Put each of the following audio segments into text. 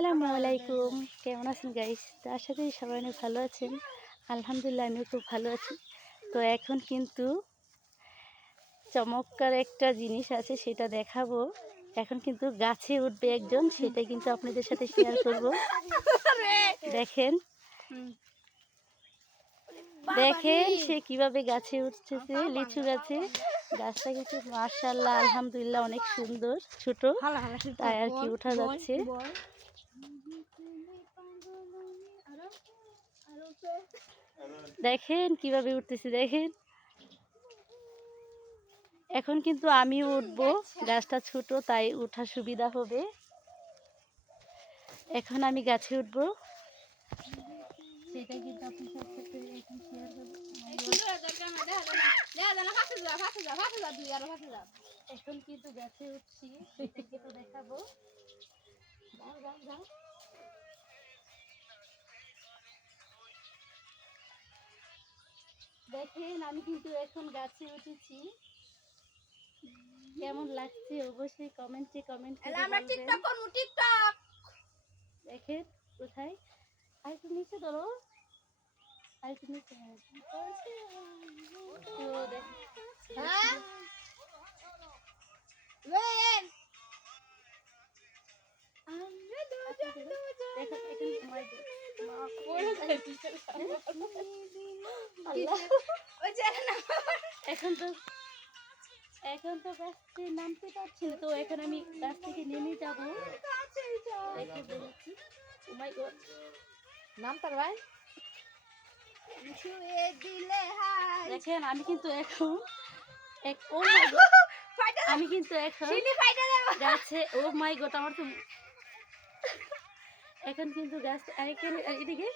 আসসালামু আলাইকুম, কেমন আছেন গাইস? তো আশা করি সবাই অনেক ভালো আছেন। আলহামদুলিল্লাহ আমিও খুব ভালো আছি। তো এখন কিন্তু চমৎকার একটা জিনিস আছে, সেটা দেখাবো। এখন কিন্তু গাছে উঠবে একজন, সেটা কিন্তু আপনাদের সাথে শেয়ার করব। দেখেন দেখেন সে কিভাবে গাছে উঠতেছে, লিচু গাছে। গাছটা কিন্তু মাশাআল্লাহ আলহামদুলিল্লাহ অনেক সুন্দর, ছোট, তাই আর কি উঠা যাচ্ছে। দেখেন কিভাবে উঠতেছে, দেখেন। এখন কিন্তু আমিও উঠবো, গাছটা ছোট তাই উঠা সুবিধা হবে। এখন আমি গাছে উঠবো, সেটা কিন্তু আপনার সাথে এখন শেয়ার করব। এখন কিন্তু গাছে উঠছি, সেটা কিন্তু দেখাবো। দেখেন আমি কিন্তু এখন গাছে উঠেছি। কেমন লাগছে অবশ্যই কমেন্টে কমেন্ট করে বলবেন। দেখেন কোথায়, আর একটু নিচে ধরো, আর একটু নিচে। তো এখন তো গাছ থেকে নামতে পারছি না, তো এখন আমি গাছ থেকে নেমে যাবো। দেখেন আমি কিন্তু এখন আমি কিন্তু এখন গাছে, ও মাই গড, আমার তো এখন কিন্তু গাছ এদিকে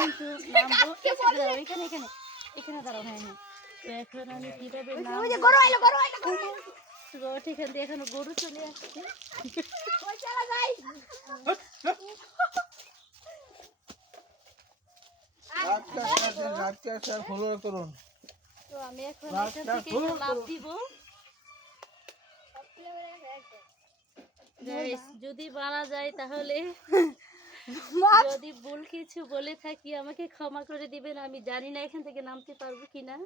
কিন্তু নামবো। এখানে এখানে এখানে দাঁড়াও। হ্যাঁ হ্যাঁ, তো এখন আমি কিভাবে এখান দিয়ে এখনো গরু চলে আসছে। তো আমি এখন এখান থেকে লাভ দিব। যদি মারা যায় তাহলে, যদি ভুল কিছু বলে থাকি আমাকে ক্ষমা করে দিবেন। আমি জানি না এখান থেকে নামতে পারবো কিনা।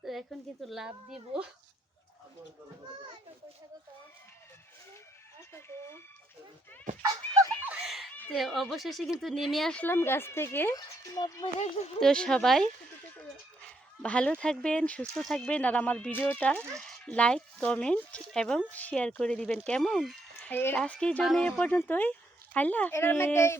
তো এখন কিন্তু লাভ দিব। তো অবশেষে কিন্তু নেমে আসলাম গাছ থেকে। তো সবাই ভালো থাকবেন, সুস্থ থাকবেন, আর আমার ভিডিওটা লাইক, কমেন্ট এবং শেয়ার করে দিবেন। কেমন? আজকের জন্য এ পর্যন্তই। আল্লাহ হাফেজ।